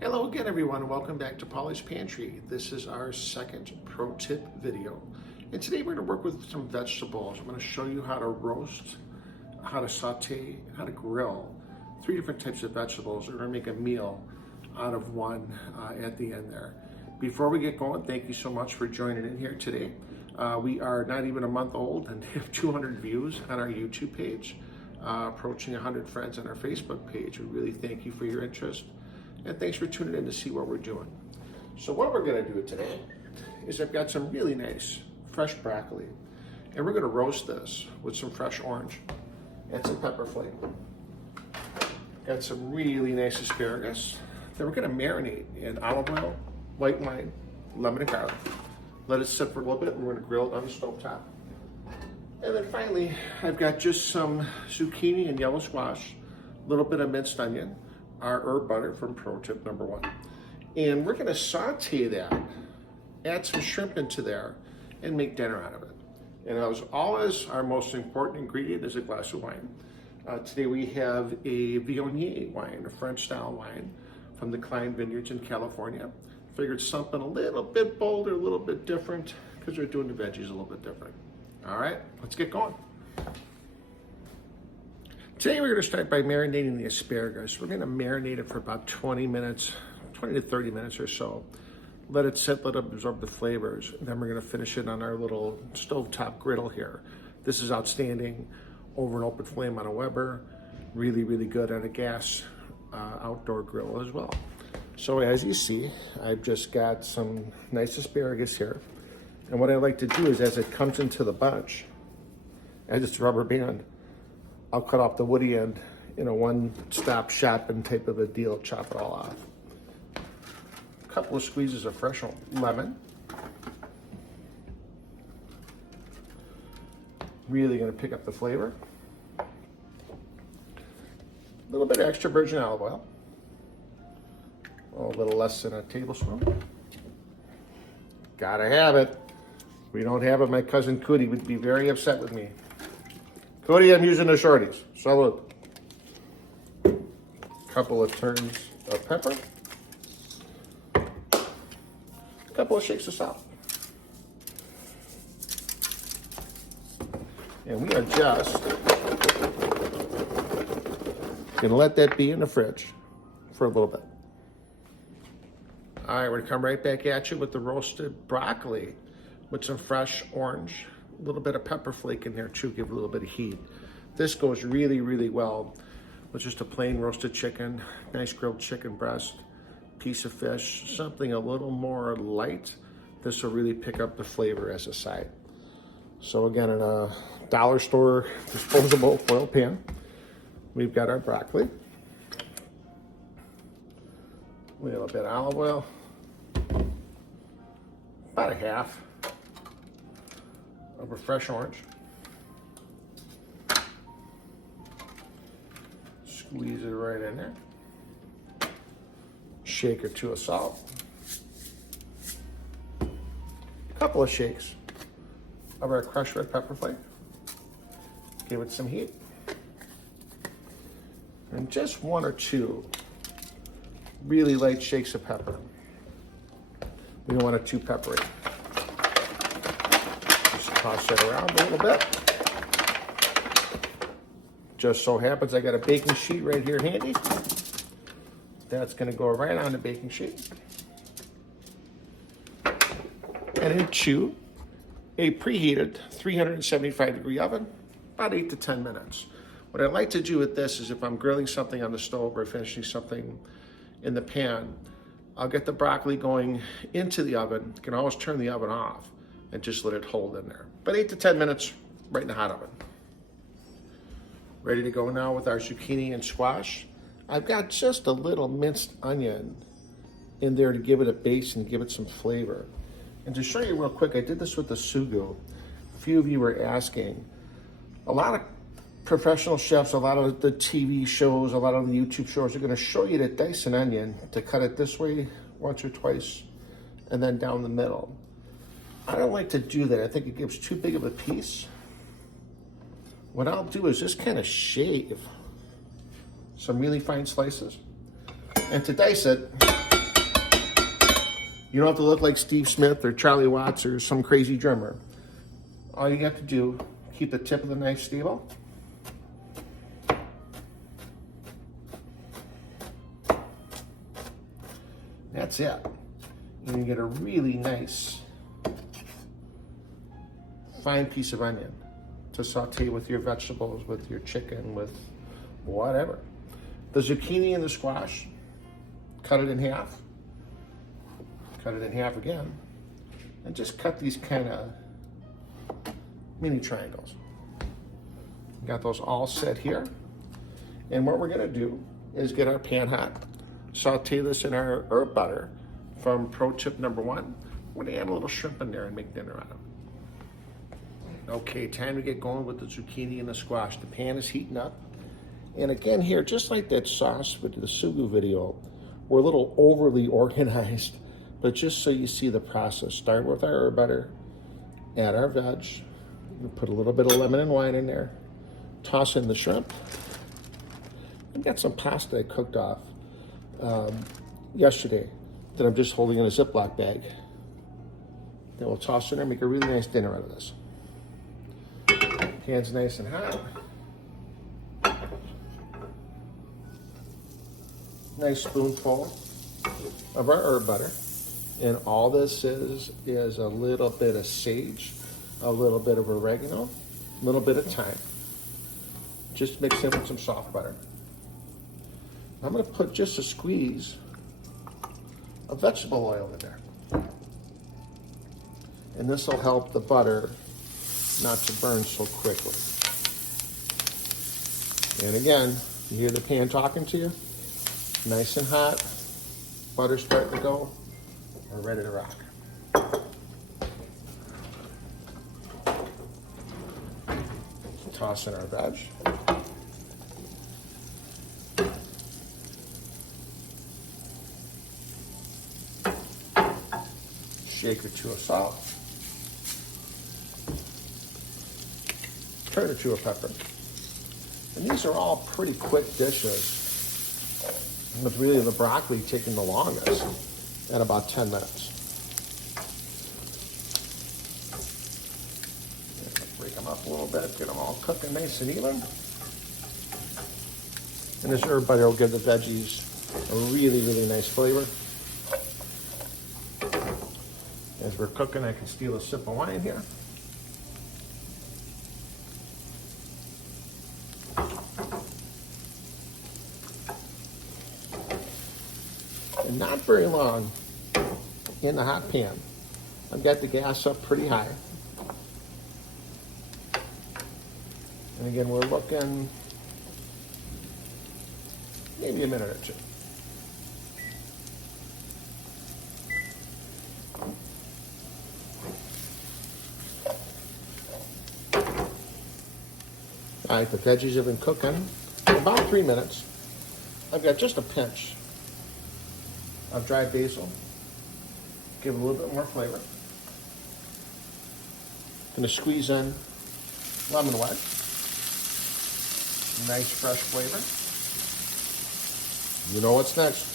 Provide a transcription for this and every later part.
Hello again, everyone, and welcome back to Pauly's Pantry. This is our second pro tip video. And today we're going to work with some vegetables. I'm going to show you how to roast, how to saute, how to grill 3 different types of vegetables. We're going to make a meal out of one at the end there. Before we get going, thank you so much for joining in here today. We are not even a month old and have 200 views on our YouTube page, approaching 100 friends on our Facebook page. We really thank you for your interest. And thanks for tuning in to see what we're doing. So what we're gonna do today is I've got some really nice fresh broccoli, and we're gonna roast this with some fresh orange and some pepper flake. Got some really nice asparagus. Then we're gonna marinate in olive oil, white wine, lemon and garlic. Let it sit for a little bit, and we're gonna grill it on the stove top. And then finally, I've got just some zucchini and yellow squash, a little bit of minced onion, our herb butter from pro tip number 1. And we're gonna saute that, add some shrimp into there, and make dinner out of it. And as always, our most important ingredient is a glass of wine. Today we have a Viognier wine, a French style wine from the Klein Vineyards in California. Figured something a little bit bolder, a little bit different, because we're doing the veggies a little bit different. All right, let's get going. Today we're going to start by marinating the asparagus. We're going to marinate it for about 20 minutes, 20 to 30 minutes or so. Let it sit, let it absorb the flavors. And then we're going to finish it on our little stovetop griddle here. This is outstanding over an open flame on a Weber. Really, really good on a gas outdoor grill as well. So as you see, I've just got some nice asparagus here. And what I like to do is as it comes into the bunch, as it's rubber band, I'll cut off the woody end in a one-stop shopping type of a deal, chop it all off. A couple of squeezes of fresh lemon. Really gonna pick up the flavor. A little bit of extra virgin olive oil. A little less than a tablespoon. Gotta have it. If we don't have it, my cousin Cootie would be very upset with me. Cody, I'm using the shorties. Salute. Couple of turns of pepper. A couple of shakes of salt. And we are just gonna let that be in the fridge for a little bit. All right, we're gonna come right back at you with the roasted broccoli with some fresh orange. A little bit of pepper flake in there too, give it a little bit of heat. This goes really, really well with just a plain roasted chicken, nice grilled chicken breast, piece of fish, something a little more light. This will really pick up the flavor as a side. So again, in a dollar store disposable foil pan, we've got our broccoli. A little bit of olive oil, about a half of a fresh orange. Squeeze it right in there. Shake or two of salt. A couple of shakes of our crushed red pepper flake. Give it some heat. And just 1 or 2 really light shakes of pepper. We don't want it too peppery. Toss it around a little bit. Just so happens I got a baking sheet right here handy. That's gonna go right on the baking sheet. And into a preheated 375-degree oven, about 8 to 10 minutes. What I like to do with this is if I'm grilling something on the stove or finishing something in the pan, I'll get the broccoli going into the oven. You can always turn the oven off and just let it hold in there. But 8 to 10 minutes right in the hot oven. Ready to go now with our zucchini and squash. I've got just a little minced onion in there to give it a base and give it some flavor. And to show you real quick, I did this with the sugu. A few of you were asking. A lot of professional chefs, a lot of the TV shows, a lot of the YouTube shows are gonna show you to dice an onion, to cut it this way once or twice, and then down the middle. I don't like to do that. I think it gives too big of a piece. What I'll do is just kind of shave some really fine slices. And to dice it, You don't have to look like Steve Smith or Charlie Watts or some crazy drummer. All you have to do, keep the tip of the knife stable. That's it. And you get a really nice fine piece of onion to saute with your vegetables, with your chicken, with whatever. The zucchini and the squash, cut it in half. Cut it in half again. And just cut these kind of mini triangles. Got those all set here. And what we're gonna do is get our pan hot, saute this in our herb butter from pro tip number 1. We're gonna add a little shrimp in there and make dinner out of it. Okay, time to get going with the zucchini and the squash. The pan is heating up. And again here, just like that sauce with the sugu video, we're a little overly organized, but just so you see the process. Start with our herb butter, add our veg, put a little bit of lemon and wine in there, toss in the shrimp. I've got some pasta I cooked off yesterday that I'm just holding in a Ziploc bag. Then we'll toss in there and make a really nice dinner out of this. Pan's nice and hot. Nice spoonful of our herb butter. And all this is a little bit of sage, a little bit of oregano, a little bit of thyme. Just mix in with some soft butter. I'm gonna put just a squeeze of vegetable oil in there. And this will help the butter not to burn so quickly. And again, you hear the pan talking to you? Nice and hot, butter's starting to go, we're ready to rock. Toss in our veg. Shake or two of salt. Turn or two of pepper. And these are all pretty quick dishes, with really the broccoli taking the longest at about 10 minutes. Break them up a little bit, get them all cooking nice and even. And this herb butter will give the veggies a really, really nice flavor. As we're cooking, I can steal a sip of wine here. And not very long in the hot pan. I've got the gas up pretty high. And again, we're looking maybe a minute or two. All right, the veggies have been cooking for about 3 minutes. I've got just a pinch of dried basil. Give it a little bit more flavor. Gonna squeeze in lemon wedge. Nice fresh flavor. You know what's next.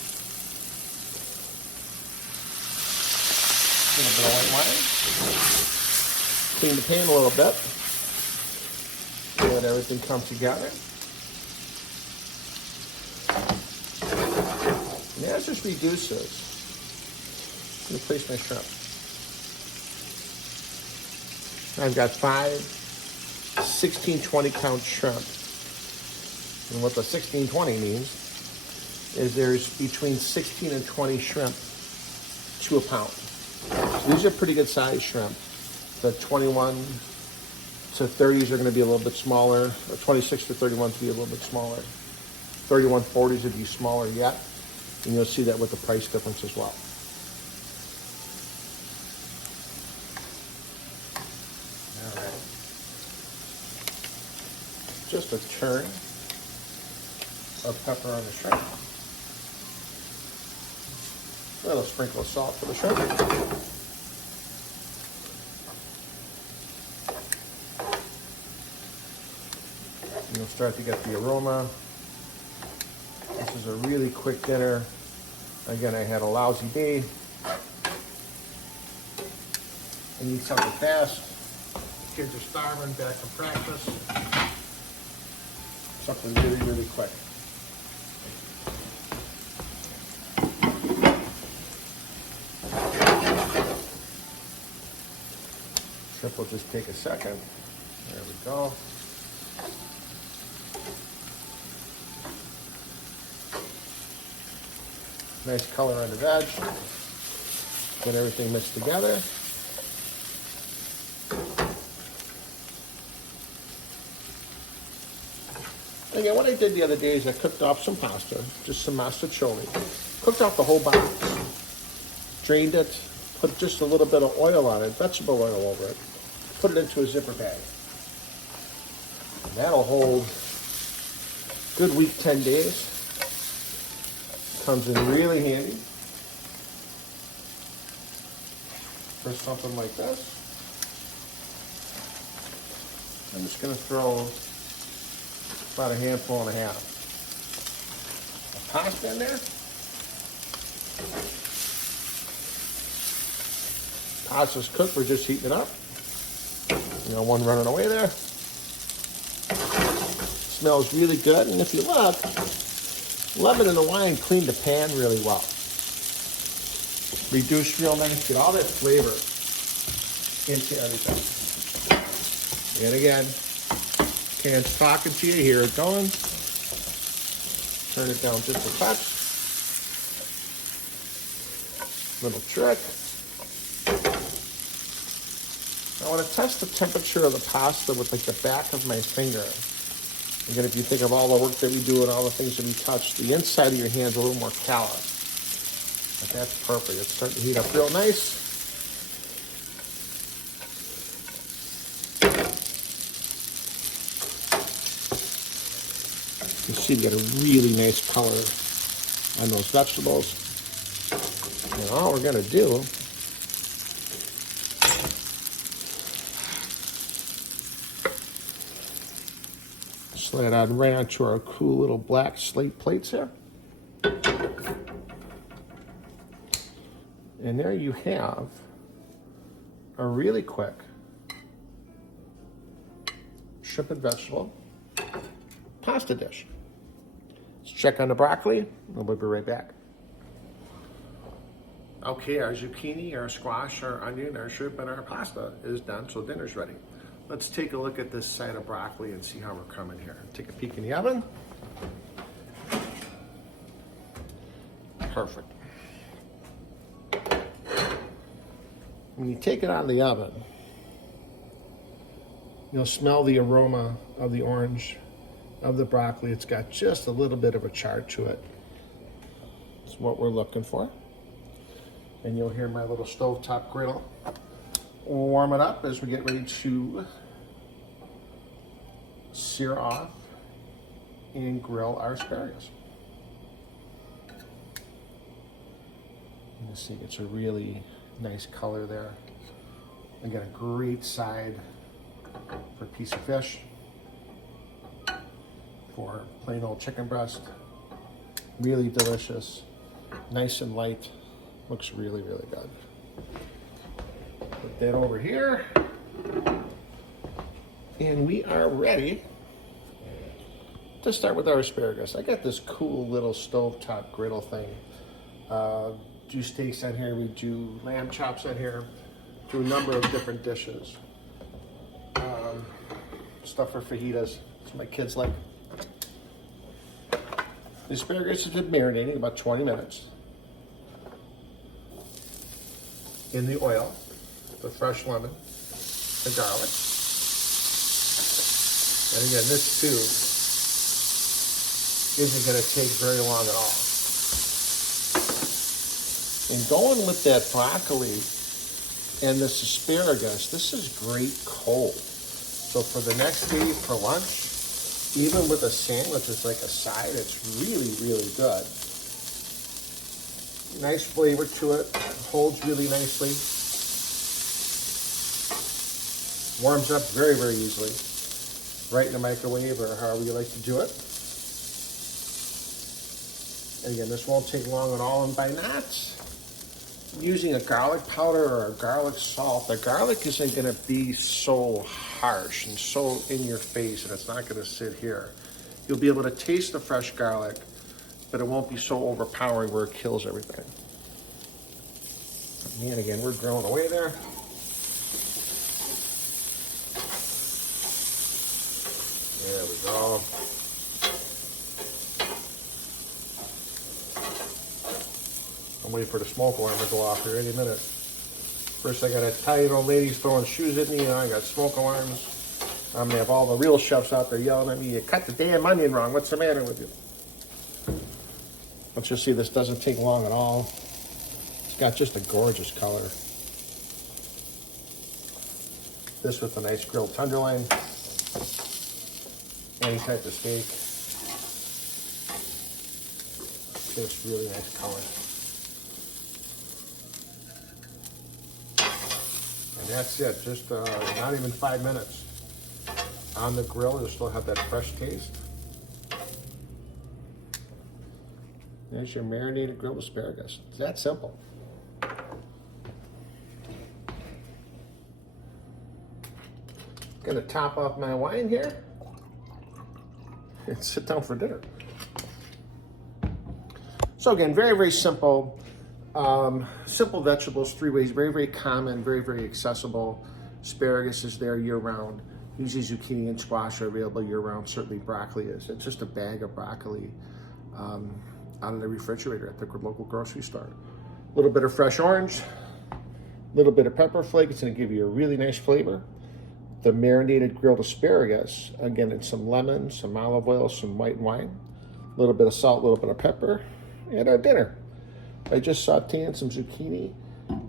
A little bit of white wine. Clean the pan a little bit. Let everything come together. And as this reduces, I'm going to place my shrimp. I've got 5 16-20 count shrimp. And what the 16-20 means is there's between 16 and 20 shrimp to a pound. So these are pretty good sized shrimp. The 21 to 30s are going to be a little bit smaller. Or 26 to 31s will be a little bit smaller. 31 40s would be smaller yet. And you'll see that with the price difference as well. All right. Just a turn of pepper on the shrimp. A little sprinkle of salt for the shrimp. You'll start to get the aroma. This is a really quick dinner. Again, I had a lousy day. I need something fast. Kids are starving, back from practice. Something really, really quick. Shrimp will just take a second. There we go. Nice color on the veg. Get everything mixed together. Again, what I did the other day is I cooked off some pasta, just some masticholi. Cooked off the whole box. Drained it, put just a little bit of oil on it, vegetable oil over it. Put it into a zipper bag. And that'll hold a good week, 10 days. Comes in really handy for something like this. I'm just going to throw about a handful and a half of pasta in there. Pasta's cooked, we're just heating it up. You know, one running away there. Smells really good, and if you look, lemon and the wine cleaned the pan really well. Reduced real nice, get all that flavor into everything. And again, pan's talking to you, hear it going. Turn it down just a touch. Little trick. I want to test the temperature of the pasta with like the back of my finger. Again, if you think of all the work that we do and all the things that we touch, the inside of your hand's a little more callous. But that's perfect. It's starting to heat up real nice. You see, we got a really nice color on those vegetables. And all we're going to do slide on right onto our cool little black slate plates here. And there you have a really quick shrimp and vegetable pasta dish. Let's check on the broccoli, and we'll be right back. Okay, our zucchini, our squash, our onion, our shrimp, and our pasta is done, so dinner's ready. Let's take a look at this side of broccoli and see how we're coming here. Take a peek in the oven. Perfect. When you take it out of the oven, you'll smell the aroma of the orange of the broccoli. It's got just a little bit of a char to it. That's what we're looking for. And you'll hear my little stovetop griddle warm it up as we get ready to sear off and grill our asparagus. You see it's a really nice color there. I got a great side for a piece of fish, for plain old chicken breast. Really delicious, nice and light. Looks really, really good. Put that over here. And we are ready to start with our asparagus. I got this cool little stovetop griddle thing. Do steaks on here, we do lamb chops on here, do a number of different dishes. Stuff for fajitas, that's what my kids like. The asparagus has been marinating about 20 minutes in the oil, the fresh lemon, the garlic. And again, this too isn't going to take very long at all. And going with that broccoli and this asparagus, this is great cold. So for the next day for lunch, even with a sandwich, it's like a side, it's really, really good. Nice flavor to it, holds really nicely. Warms up very, very easily. Right in the microwave or however you like to do it. And again, this won't take long at all, and by not using a garlic powder or a garlic salt, the garlic isn't going to be so harsh and so in your face, and it's not going to sit here. You'll be able to taste the fresh garlic, but it won't be so overpowering where it kills everything. And again, we're grilling away there. There we go. I'm waiting for the smoke alarm to go off here any minute. First, I got Italian old ladies throwing shoes at me, and I got smoke alarms. I'm gonna have all the real chefs out there yelling at me, "You cut the damn onion wrong. What's the matter with you?" Let's just see, this doesn't take long at all. It's got just a gorgeous color. This with a nice grilled tenderloin. Any type of steak. Just really nice color. And that's it, just not even 5 minutes. On the grill, you'll still have that fresh taste. There's your marinated grilled asparagus. It's that simple. Gonna top off my wine here and sit down for dinner. So again, very, very simple. Simple vegetables, 3 ways, very, very common, very, very accessible. Asparagus is there year-round. Usually zucchini and squash are available year-round. Certainly broccoli is. It's just a bag of broccoli out of the refrigerator at the local grocery store. A little bit of fresh orange, a little bit of pepper flake. It's going to give you a really nice flavor. The marinated grilled asparagus, again, it's some lemon, some olive oil, some white wine, a little bit of salt, a little bit of pepper, and our dinner. I just sauteed some zucchini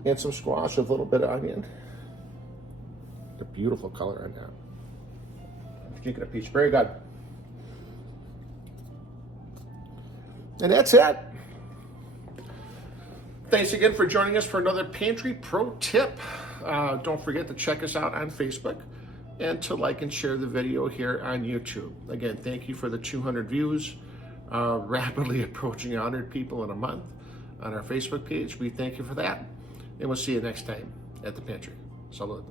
and some squash with a little bit of onion. The beautiful color on that. Speaking of peach, very good. And that's it. Thanks again for joining us for another Pantry Pro Tip. Don't forget to check us out on Facebook and to like and share the video here on YouTube. Again, thank you for the 200 views, rapidly approaching 100 people in a month on our Facebook page. We thank you for that, and we'll see you next time at the Pantry. Salud.